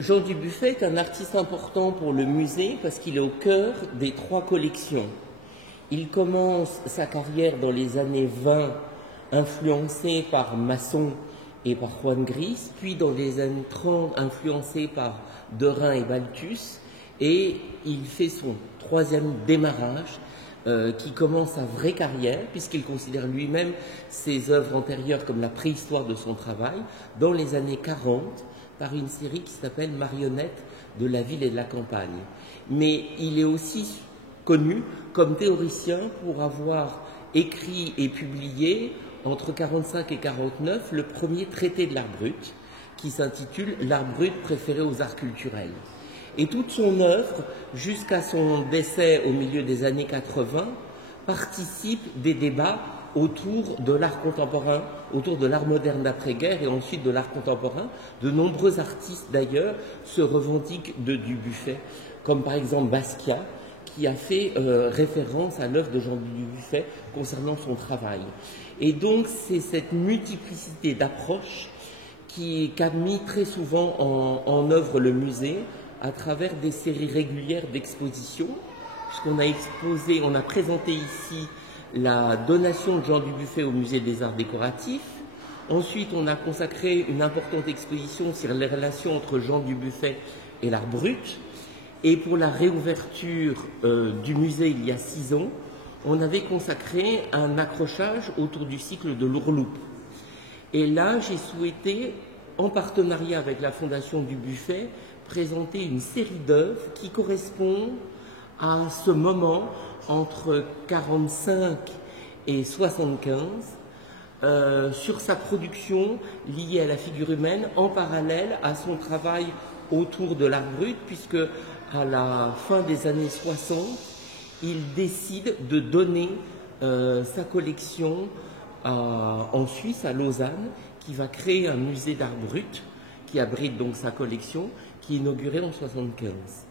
Jean Dubuffet est un artiste important pour le musée parce qu'il est au cœur des trois collections. Il commence sa carrière dans les années 20, influencé par Masson et par Juan Gris, puis dans les années 30, influencé par Derain et Balthus, et il fait son troisième démarrage, qui commence sa vraie carrière, puisqu'il considère lui-même ses œuvres antérieures comme la préhistoire de son travail, dans les années 40, par une série qui s'appelle Marionnettes de la ville et de la campagne. Mais il est aussi connu comme théoricien pour avoir écrit et publié, entre 1945 et 1949, le premier traité de l'art brut, qui s'intitule « L'art brut préféré aux arts culturels ». Et toute son œuvre, jusqu'à son décès au milieu des années 80, participe des débats autour de l'art contemporain, autour de l'art moderne d'après-guerre et ensuite de l'art contemporain. De nombreux artistes d'ailleurs se revendiquent de Dubuffet, comme par exemple Basquiat, qui a fait référence à l'œuvre de Jean Dubuffet concernant son travail. Et donc c'est cette multiplicité d'approches qu'a mis très souvent en œuvre le musée à travers des séries régulières d'expositions, puisqu'on a exposé, on a présenté ici la donation de Jean Dubuffet au musée des arts décoratifs. Ensuite, on a consacré une importante exposition sur les relations entre Jean Dubuffet et l'art brut. Et pour la réouverture du musée il y a 6 ans, on avait consacré un accrochage autour du cycle de l'Ourloupe. Et là, j'ai souhaité, en partenariat avec la Fondation Dubuffet, présenter une série d'œuvres qui correspondent à ce moment entre 45 et 75 sur sa production liée à la figure humaine en parallèle à son travail autour de l'art brut, puisque à la fin des années 60, il décide de donner sa collection en Suisse, à Lausanne, qui va créer un musée d'art brut qui abrite donc sa collection, qui est inaugurée en 1975.